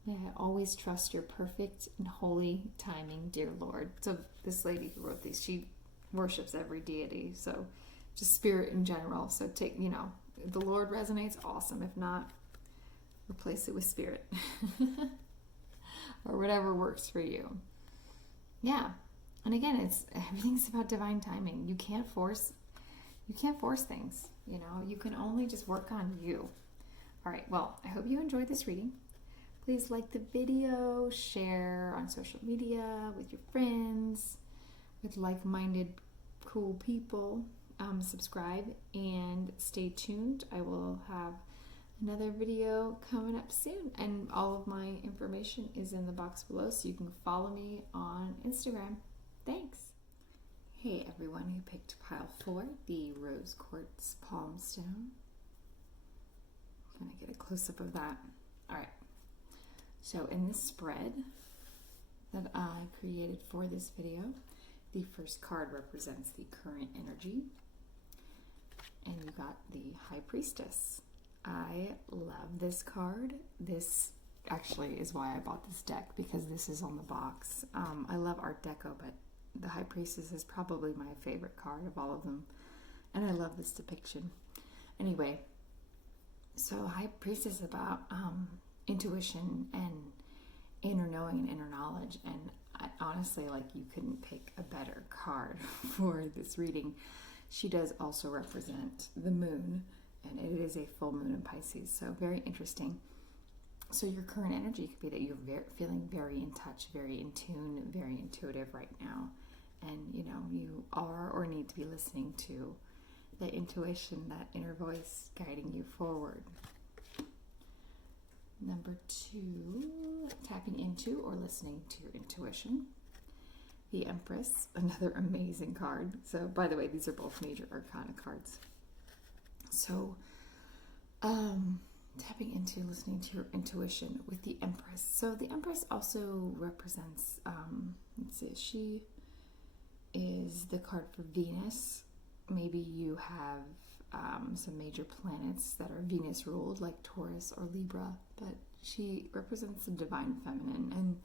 May I always trust your perfect and holy timing, dear Lord. So this lady who wrote these, she worships every deity, so just spirit in general. So take, you know, if the Lord resonates, awesome. If not, replace it with spirit or whatever works for you. Yeah. And again, everything's about divine timing. You can't force things, you know. You can only just work on you. All right. Well, I hope you enjoyed this reading. Please like the video, share on social media with your friends, with like-minded, cool people. Subscribe and stay tuned. I will have another video coming up soon, and all of my information is in the box below, so you can follow me on Instagram. Thanks. Hey everyone who picked pile 4, the Rose Quartz Palm Stone. I'm gonna get a close-up of that. All right. So in this spread that I created for this video, the first card represents the current energy, and you got the High Priestess. I love this card. This actually is why I bought this deck, because this is on the box. I love Art Deco, but the High Priestess is probably my favorite card of all of them, and I love this depiction. Anyway, so High Priestess is about intuition and inner knowing and inner knowledge, and honestly, like, you couldn't pick a better card for this reading. She does also represent the moon, and it is a full moon in Pisces, so very interesting. So your current energy could be that you're feeling very in touch, very in tune, very intuitive right now, and you know, you are or need to be listening to the intuition, that inner voice guiding you forward. Number 2, tapping into or listening to your intuition. The Empress, another amazing card. So, by the way, these are both major arcana cards. So, tapping into, listening to your intuition with the Empress. So, the Empress also represents, let's see, she is the card for Venus. Maybe you have some major planets that are Venus ruled, like Taurus or Libra, but she represents the divine feminine, and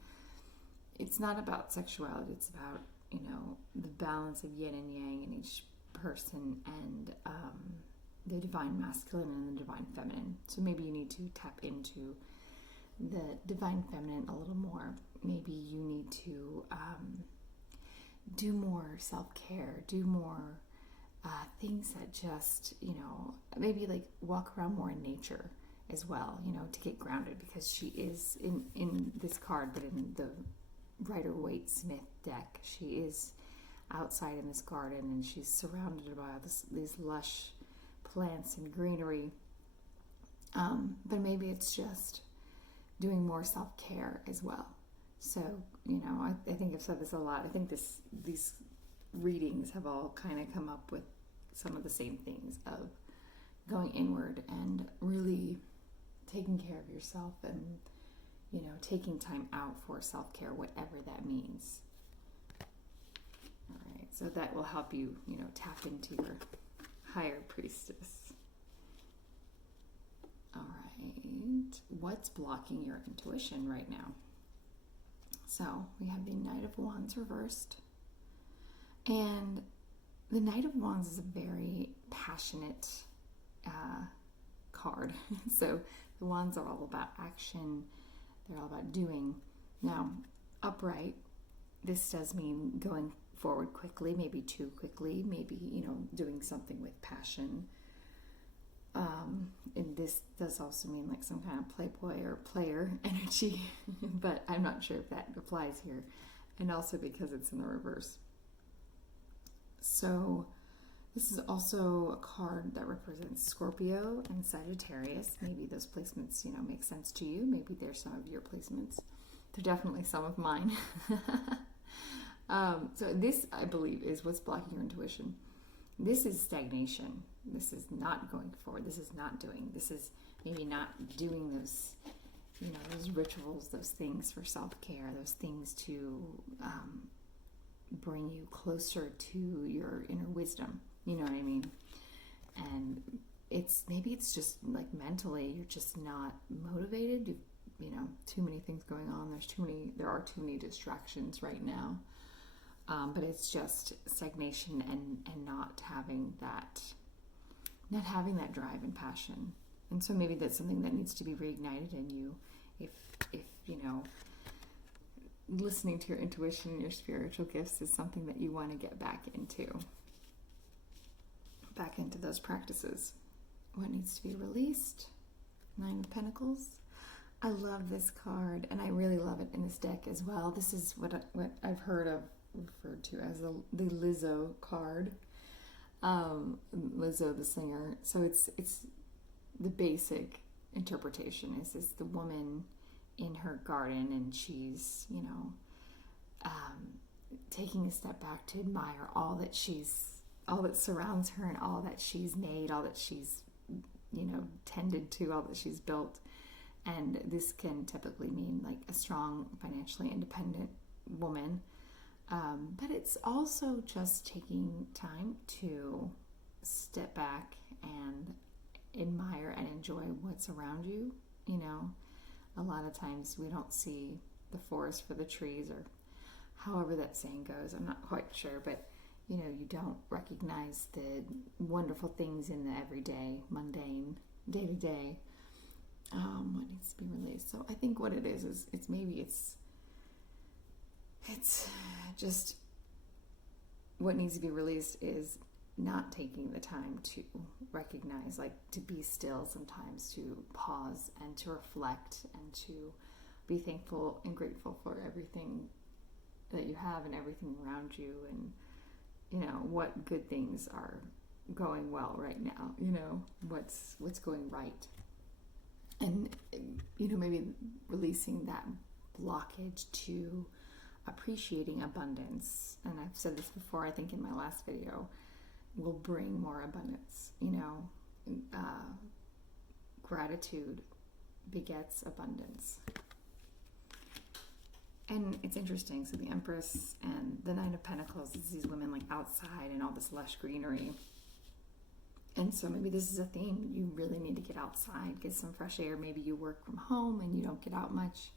it's not about sexuality. It's about, you know, the balance of yin and yang in each person, and the divine masculine and the divine feminine. So maybe you need to tap into the divine feminine a little more. Maybe you need to do more self-care, do more things that just, maybe like walk around more in nature as well, to get grounded, because she is in this card, but in the Rider-Waite-Smith deck, she is outside in this garden, and she's surrounded by all these lush plants and greenery. But maybe it's just doing more self-care as well. So, I think I've said this a lot. I think these readings have all kind of come up with some of the same things of going inward and really taking care of yourself and, taking time out for self-care, whatever that means. All right, so that will help you, tap into your higher priestess. All right, what's blocking your intuition right now? So we have the Knight of Wands reversed. And the Knight of Wands is a very passionate card. So the Wands are all about action. They're all about doing. Now, upright, this does mean going forward quickly, maybe too quickly, maybe, doing something with passion. And this does also mean like some kind of playboy or player energy, but I'm not sure if that applies here. And also because it's in the reverse. So this is also a card that represents Scorpio and Sagittarius. Maybe those placements, make sense to you. Maybe they're some of your placements. They're definitely some of mine. So this, I believe, is what's blocking your intuition. This is stagnation. This is not going forward. This is not doing. This is maybe not doing those, those rituals, those things for self-care, those things to bring you closer to your inner wisdom. You know what I mean? And maybe it's just like mentally you're just not motivated. Too many things going on. There are too many distractions right now. But it's just stagnation and not having that drive and passion. And so maybe that's something that needs to be reignited in you. If listening to your intuition and your spiritual gifts is something that you want to get back into those practices. What needs to be released? Nine of Pentacles. I love this card, and I really love it in this deck as well. This is what I've heard of, referred to as the Lizzo card. Lizzo the singer. So it's the basic interpretation is the woman in her garden, and she's taking a step back to admire all that surrounds her, and all that she's made, all that she's tended to, all that she's built. And this can typically mean like a strong, financially independent woman. But it's also just taking time to step back and admire and enjoy what's around you. A lot of times we don't see the forest for the trees, or however that saying goes. I'm not quite sure, but you don't recognize the wonderful things in the everyday, mundane, day-to-day. What needs to be released? So I think what it is it's just what needs to be released is not taking the time to recognize, like to be still sometimes, to pause and to reflect and to be thankful and grateful for everything that you have and everything around you, and what good things are going well right now, what's going right. And maybe releasing that blockage to appreciating abundance. And I've said this before, I think in my last video, will bring more abundance. Gratitude begets abundance. And it's interesting. So the Empress and the Nine of Pentacles is these women like outside and all this lush greenery. And so maybe this is a theme. You really need to get outside, get some fresh air. Maybe you work from home and you don't get out much.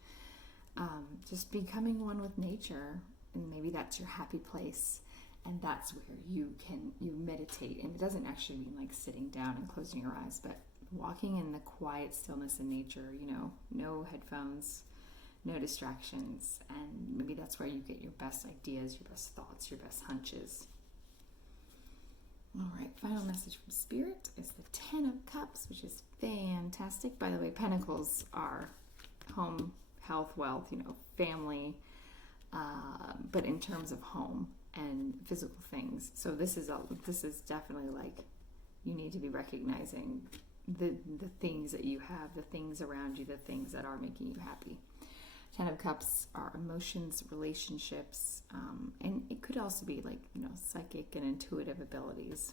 Just becoming one with nature, and maybe that's your happy place, and that's where you meditate. And it doesn't actually mean like sitting down and closing your eyes, but walking in the quiet stillness in nature, no headphones, no distractions, and maybe that's where you get your best ideas, your best thoughts, your best hunches. All right, final message from Spirit is the Ten of Cups, which is fantastic. By the way, Pentacles are home, health, wealth, family, but in terms of home and physical things. So this is definitely like you need to be recognizing the things that you have, the things around you, the things that are making you happy. Ten of Cups are emotions, relationships, and it could also be like, psychic and intuitive abilities.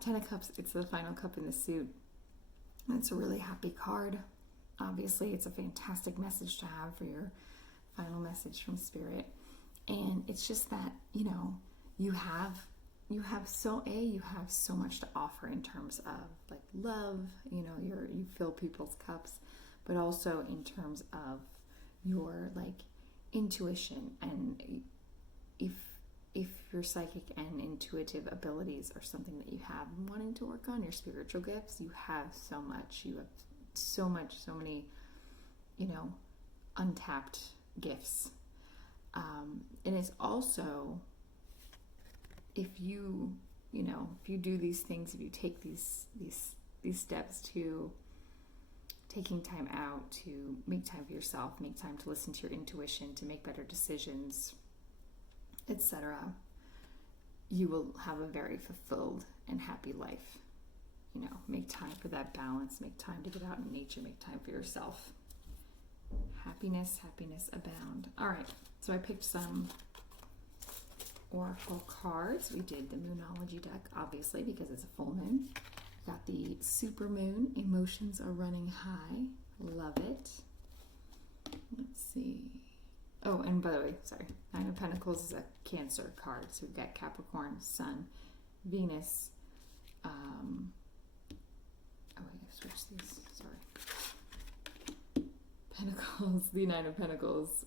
Ten of Cups, it's the final cup in the suit. It's a really happy card. Obviously, it's a fantastic message to have for your final message from Spirit. And it's just that, you have so much to offer in terms of like love, you fill people's cups, but also in terms of your like intuition. And if your psychic and intuitive abilities are something that you have been wanting to work on, your spiritual gifts, you have so much. You have so many, untapped gifts. And it's also, if you do these things, if you take these steps to taking time out to make time for yourself, make time to listen to your intuition, to make better decisions, etc., you will have a very fulfilled and happy life. Make time for that balance, make time to get out in nature, make time for yourself. Happiness abound. All right, so I picked some oracle cards. We did the Moonology deck, obviously, because it's a full moon. Got the super moon, emotions are running high. Love it. Let's see. Oh, and by the way, sorry, Nine of Pentacles is a Cancer card. So we've got Capricorn, Sun, Venus. Oh, I gotta switch these. Sorry. Pentacles, the Nine of Pentacles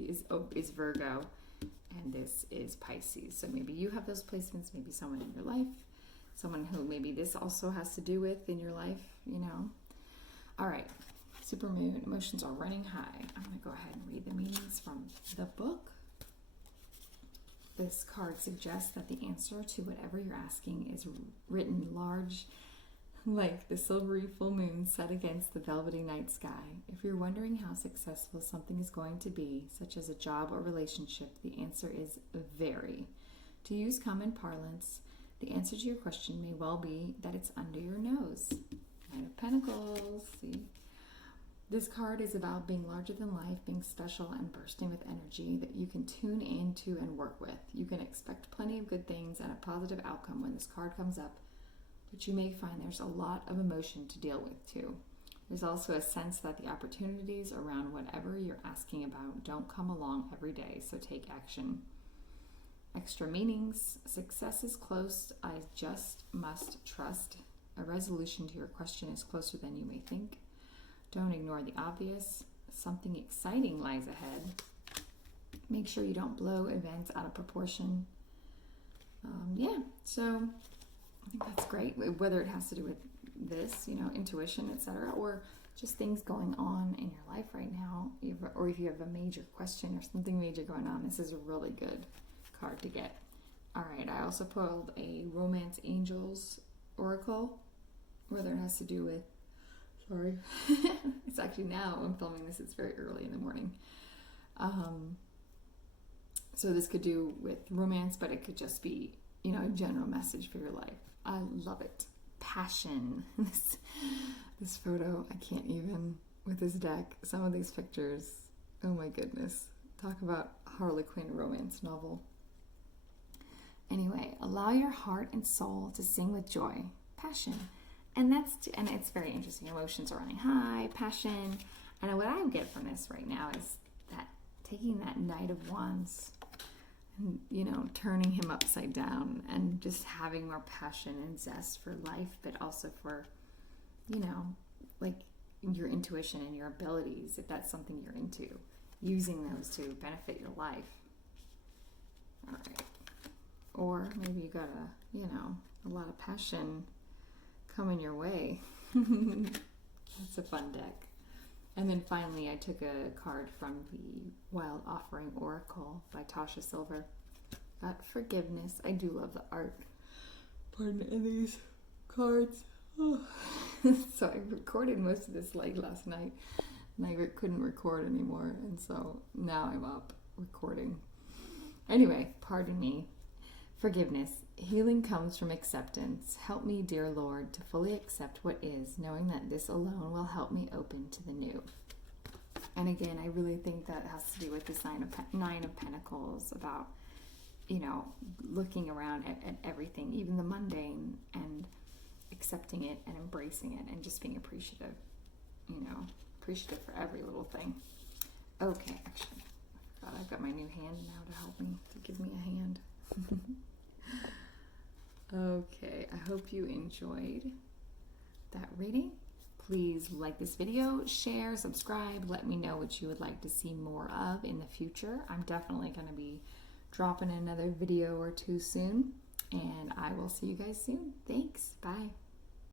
is Virgo, and this is Pisces. So maybe you have those placements, maybe someone in your life, someone who maybe this also has to do with in your life, All right, super moon, emotions are running high. I'm going to go ahead and read the meanings from the book. This card suggests that the answer to whatever you're asking is written large, like the silvery full moon set against the velvety night sky. If you're wondering how successful something is going to be, such as a job or relationship, the answer is very. To use common parlance, the answer to your question may well be that it's under your nose. Nine of Pentacles, see? This card is about being larger than life, being special and bursting with energy that you can tune into and work with. You can expect plenty of good things and a positive outcome when this card comes up, but you may find there's a lot of emotion to deal with too. There's also a sense that the opportunities around whatever you're asking about don't come along every day, so take action. Extra meanings. Success is close. I just must trust. A resolution to your question is closer than you may think. Don't ignore the obvious. Something exciting lies ahead. Make sure you don't blow events out of proportion. So I think that's great, whether it has to do with this, intuition, etc., or just things going on in your life right now, or if you have a major question or something major going on, this is a really good card to get. All right, I also pulled a Romance Angels Oracle, whether it has to do with, it's actually now I'm filming this, it's very early in the morning. So this could do with romance, but it could just be, a general message for your life. I love it. Passion. This photo, I can't even, with this deck, some of these pictures, oh my goodness. Talk about Harlequin romance novel. Anyway, allow your heart and soul to sing with joy. Passion. And it's very interesting. Emotions are running high, passion. And what I get from this right now is that taking that Knight of Wands and, turning him upside down and just having more passion and zest for life, but also for, like your intuition and your abilities, if that's something you're into, using those to benefit your life. All right. Or maybe you got a lot of passion coming your way. That's a fun deck. And then finally, I took a card from the Wild Offering Oracle by Tasha Silver. Got forgiveness. I do love the art. Pardon, in these cards. So I recorded most of this like last night, and I couldn't record anymore, and so now I'm up recording. Anyway, pardon me. Forgiveness. Healing comes from acceptance. Help me, dear Lord, to fully accept what is, knowing that this alone will help me open to the new. And again, I really think that has to do with this Nine of Pentacles, about, you know, looking around at everything, even the mundane, and accepting it and embracing it and just being appreciative, you know, appreciative for every little thing. Okay, actually, I forgot I've got my new hand now to help me, to give me a hand. Okay, I hope you enjoyed that reading. Please like this video, share, subscribe, let me know what you would like to see more of in the future. I'm definitely going to be dropping another video or two soon, and I will see you guys soon. Thanks. Bye.